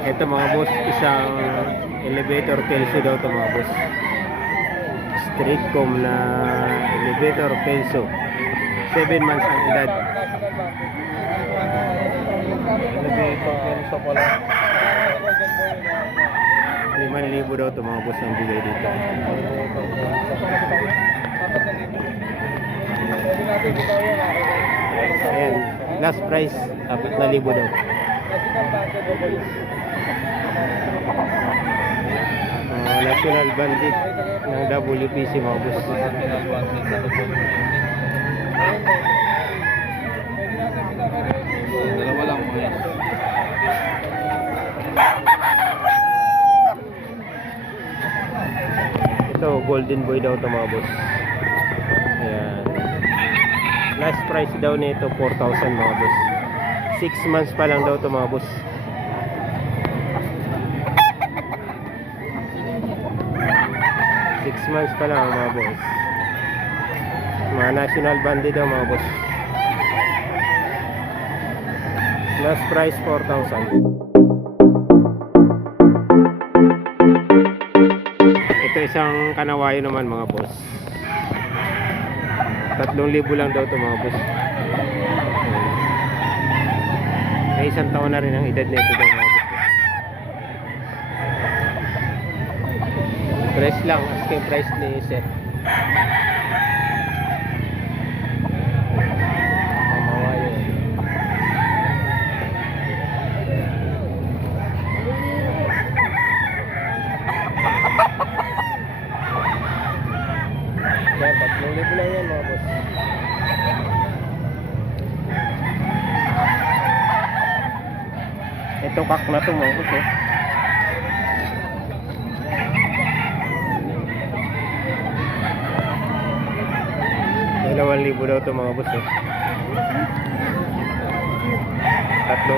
Ito mga boss, isang elevator Kelso daw ito mga boss. Streetcom na elevator Kelso. 7 months ang edad. Elevator Kelso pala. 5,000 daw ito mga boss ang bigay dito. Ayan, last price 4,000 daw. National Bandit ng WPC mga boss. Dalawa lang po yan. Ito, Golden Boy daw ito mga boss. Ayan. Last price daw nito 4,000 mga boss. 6 months pa lang daw ito mga boss. 6 months pa lang mga boss. Mga National Bandit daw mga boss. Last price 4,000. Ito isang kanawayo naman mga boss. 3,000 lang daw ito mga boss. May isang taon na rin ang edad nito daw mga boss. Price lang, asking price ni sir. Yan, 3,000 lang yan mga boss. Ito kak na ito mga boss. 2,000 daw ito mga boss. 3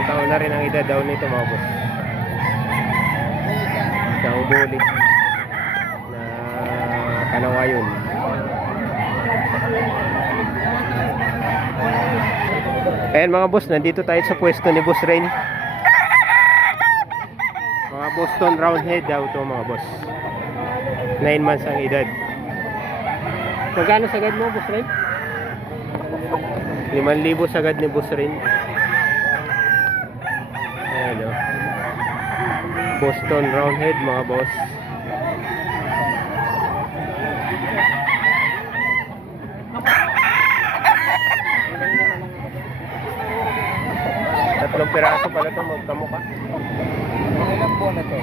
taon na rin ang edad daw nito mga boss. Isang bulit na kanawayon. Ayan mga boss, nandito tayo sa pwesto ni Boss Rain. Mga Boston Roundhead daw ito mga boss. 9 months ang edad. Magkano sagad mo Boss Rain? 5,000 sagad ni Boss Rain. Ayan o. Boston Roundhead mga boss. Tatlong piraso pala ito magkamukha. Ilang buwan na to?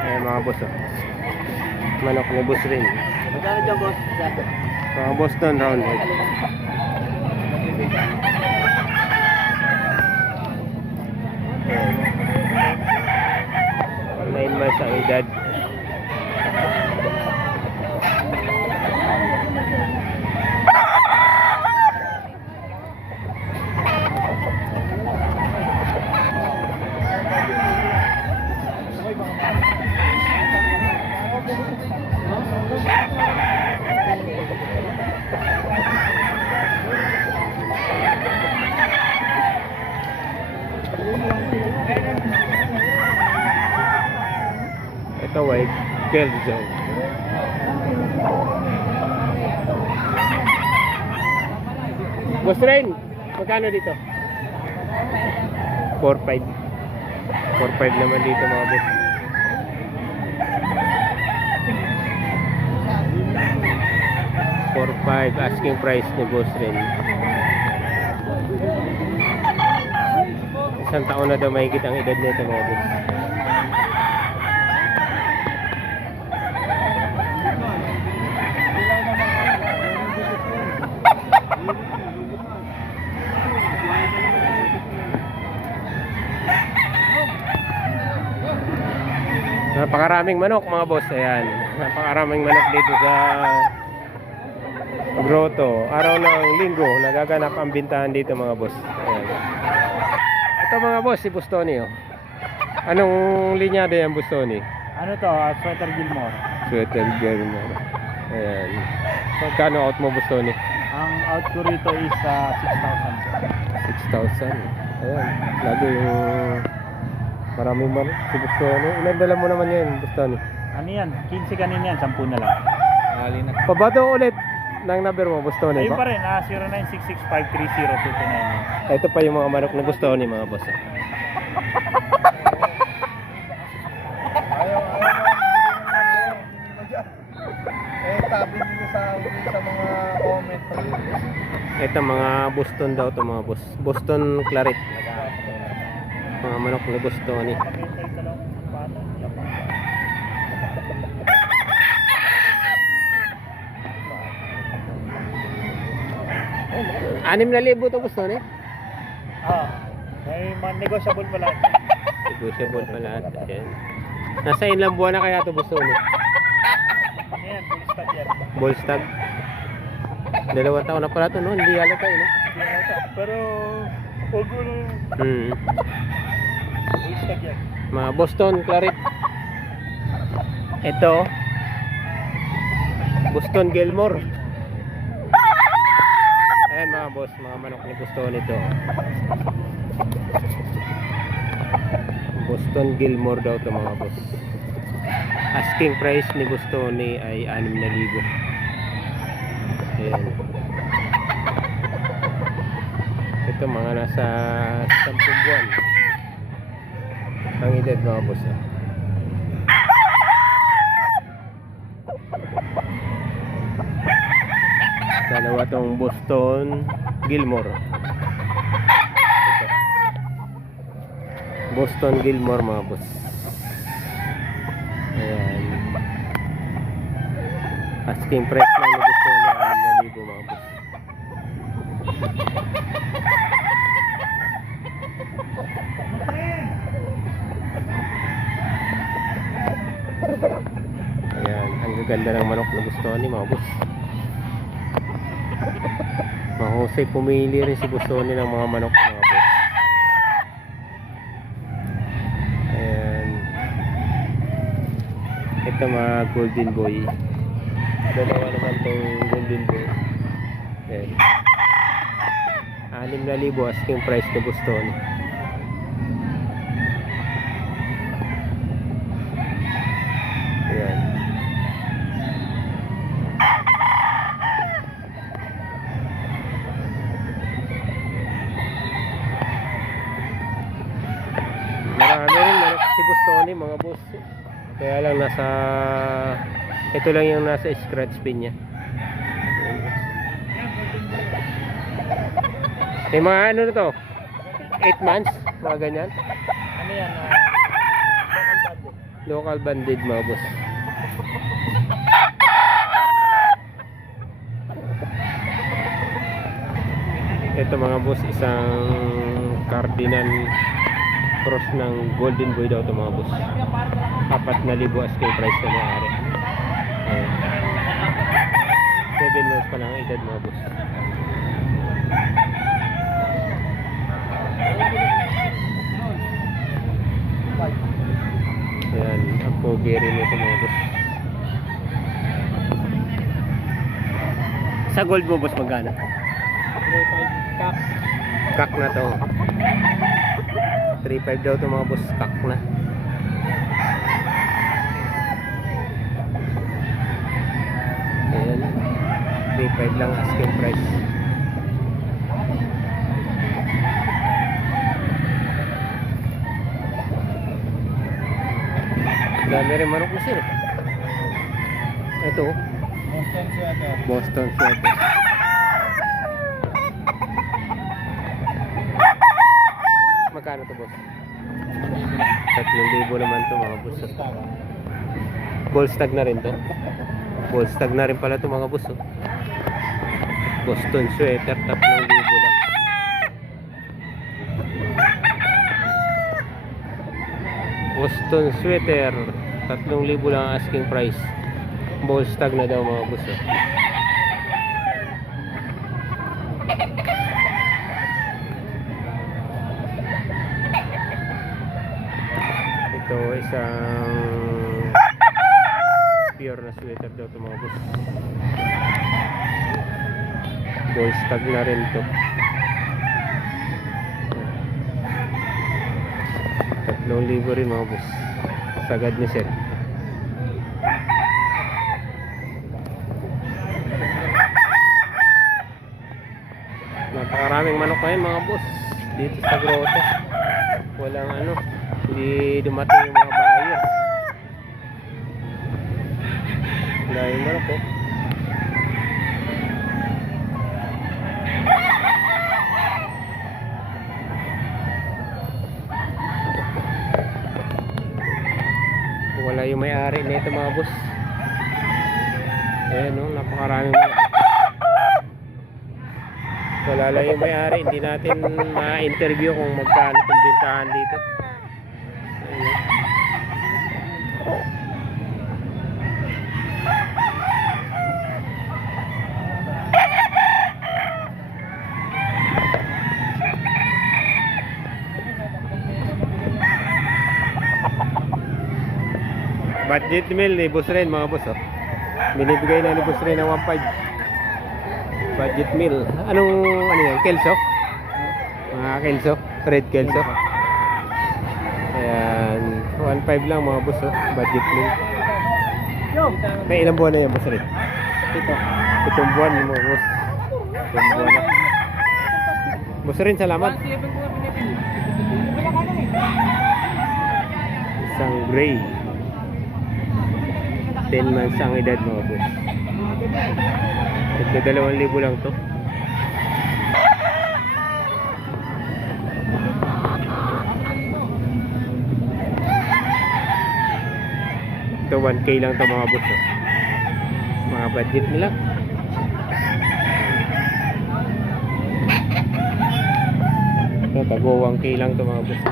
Ayan mga boss o. Manok ni Boss Rain. Magkano dyan boss? Mga Boston Roundhead. Ayan. 9 months ang edad. Ito white Kelso. Boss Rain, magkano dito? 4,500. 4,500 naman dito mga boss. 4,500 asking price ni Boss Rain. Isang taon na daw mahigit ang edad nito mga boss. Napakaraming manok mga boss. Ayan, napakaraming manok dito sa grotto. Araw ng linggo nagaganap ang bintahan dito mga boss. Ayan. Ito mga boss, si Boss Tony oh. Anong linyada yan Boss Tony? Ano to? Sweater Gilmore. Sweater Gilmore. Ayan. Magkano out mo Boss Tony? Ang out ko rito is 6,000. 6,000. Ayan, lagi yung maraming man. Si Bustoni. Ilan dala mo naman yan, Bustoni? Ano yan? 15 kanina yan, 10 na lang. Alin na. Pabato ulit ng number mo, Bustoni. Ayun Ba? pa rin, 0966-530-229. Ito pa yung mga manok na Bustoni, mga boss. Ayaw tabi nyo sa mga comment. Ito mga Boston daw to mga boss. Boston Claret. Mga manok na Bostoni. Anim na libo to Bostoni. May negotiable pala. Negotiable pa lahat. Ayan. Nasa ilang buwan na kaya to Bostoni? Ayan, full stock yan. Bullstag. 2 taon na pala to, no? Hindi halata, no? Pero, huwag mo lang. Full stock yan. Mga Boston Claret. Ito. Boston Gilmore. Ayan mga boss, mga manok ni Boston ito. Boston Gilmore daw to mga boss. Asking price ni Bostoni ay 6,000. Ayan. Ito mga nasa 10 buwan. Ang edad mga boss. Dalawa tong Boston Gilmore. Ito. Boston Gilmore mga boss. Ayan. Asking price na ni Bostoni 6,000 mga boss. Ayan, ang gaganda ng manok na Bostoni mga boss. Mahusay pumili rin si Bostoni ng mga manok mga boss. Ayan. Ito mga golden boy. Dalawa naman tong golden boy. Ayan. 6,000 asking price ni Bostoni. Ayan. Marami rin manok si Bostoni mga boss. Kaya lang nasa ito lang yung nasa scratch pin niya. May mga ano na to? 8 months? Mga ganyan? Ano yan? Local banded mga boss. Ito mga boss, isang cardinal cross ng golden boy daw ito mga boss. 4,000 asking price na may-ari. 7 months pa lang ang edad mga boss. Ayan, ang pogi rin ito mga boss. Sa gold mo boss magkano? Kak na to. 3,500 daw to mga boss, kak na. Ayan, 3,500 lang asking price. Dami rin manok na sir. Ito, Boston sweater. Boston sweater. Magkano to boss? 3,000 naman to mga boss. Bullstag na rin to. Bullstag na rin pala to mga boss. Oh. Boston sweater, 3,000 lang. Boston sweater, 3,000 lang ang asking price. Bullstag na daw mga boss. Oh. Ito isang pure na sweater daw ito mga boss. Bullstag na rin to. 2,000 rin mga boss. Sagad ni sir. Napakaraming manok ngayon mga boss dito sa grotto. Walang ano, hindi dumating yung mga buyer. Dahil manok po. Wala yung may-ari nito mga boss. Ayan o, napakaraming manok. Wala lang yung may-ari, hindi natin ma-interview kung magkano itong bintahan dito. Ayan. Budget meal ni Boss Ren mga boss oh. Binibigay na ni Boss Ren ng 1.5 budget meal. Anong ano yan? Kelso? Mga kelso? Red kelso? Ayan 1.5 lang mga boss oh. Budget meal. May ilang buwan na yan Boss Ren? Itong buwan mga boss. Itong buwan na. Boss Ren salamat. Isang gray 10 months ang edad mga boss. Ito 2,000 lang to. Ito 1K lang to mga boss oh. Mga budget nila. Ito tago 1K lang to mga boss.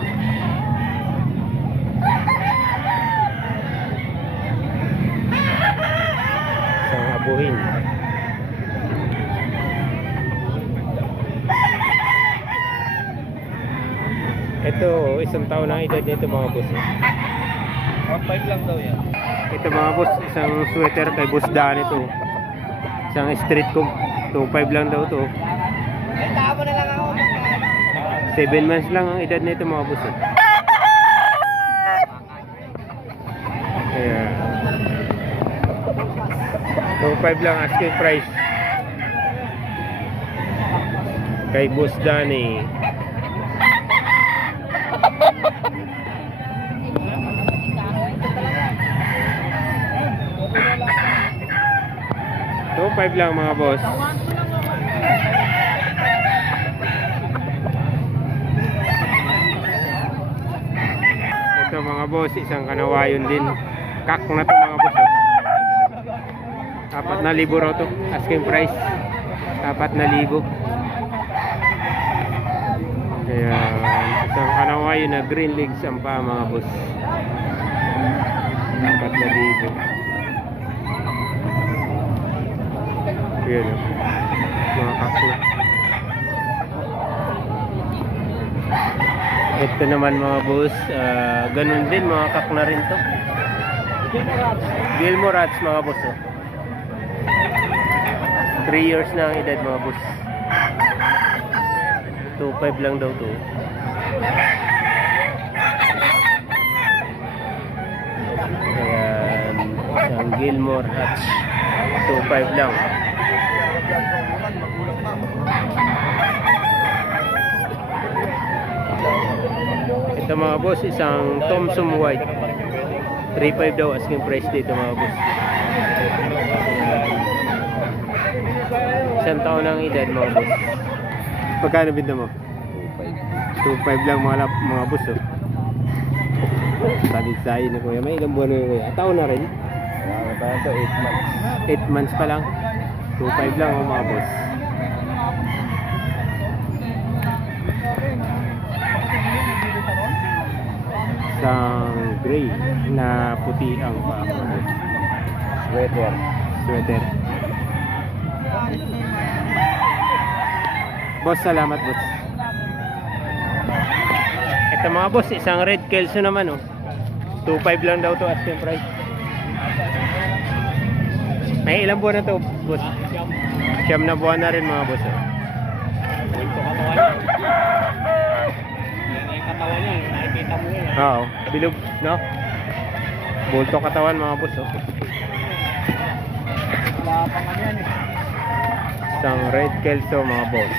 Buhin. Ito, isang taon na edad nito mga boss. 1.5 lang daw yan. Ito mga boss, isang sweater kay Boss Dan ito. Isang street comb. 2.5 lang daw to. 7 months lang ang edad nito mga boss. Ayan. 2.5 lang asking price kay Boss Danny. So 5 lang mga boss. Ito mga boss, isang kanawayon din. Kak na to mga boss. 4,000 raw to, asking price 4,000. Kaya isang kanawayo na green legs ang paa mga boss. 4,000. Yan o, mga kakla. Ito naman mga boss, ganun din mga kakla rin to. Gilmorats mga boss oh. 3 years na ang edad mga boss. 2.5 lang daw to. Ayan, isang Gilmore Hatch 2.5 lang. Ito mga boss, isang Thompson White 3.5 daw asking price dito mga boss. Isang taon ang edad mga boss. Pagkano binta mo? 2.5 lang mga boss oh. Salit-salit na kuya. May ilang buwan na kuya. Taon na rin? Wala pa ito, 8 months. 8 months pa lang. 2.5 lang oh, mga boss. Isang gray na puti ang paa mga boss. Sweater. Boss, salamat boss. Ito mga boss, isang red kelso naman oh. 2.5 lang daw to asking price. May ilang buwan na to boss? 9 na buwan na rin mga boss oh. Katawan niya, nakikita mo yun. Oo. Bilog, no? Bulto katawan mga boss, oh. Wala pang ano yan eh. Isang red kelso mga boss.